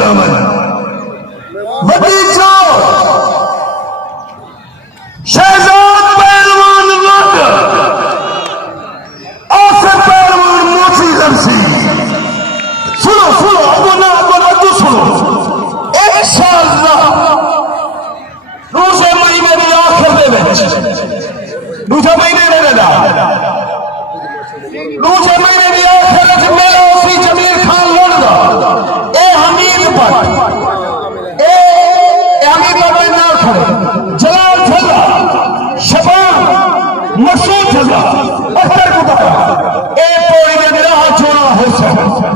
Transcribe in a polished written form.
बरामद भतीजो शहजाद पहलवान रंग आसिफ पहलवान मोची दर्शी सुनो सुनो अगो सुनो इंशाअल्लाह दूसरे महीने की आखिर दे दूसरे महीने ने लगा दूसरे महीने की आखिर मेरा उसी जमीर खान लड़गा ए हमीद पर ए हमीद पर ना खड़े जलाल झल्ला शबान मसूद झल्ला अख्तर को ए पोड़ी ने मेरा हाथ छोड़ा हो सकता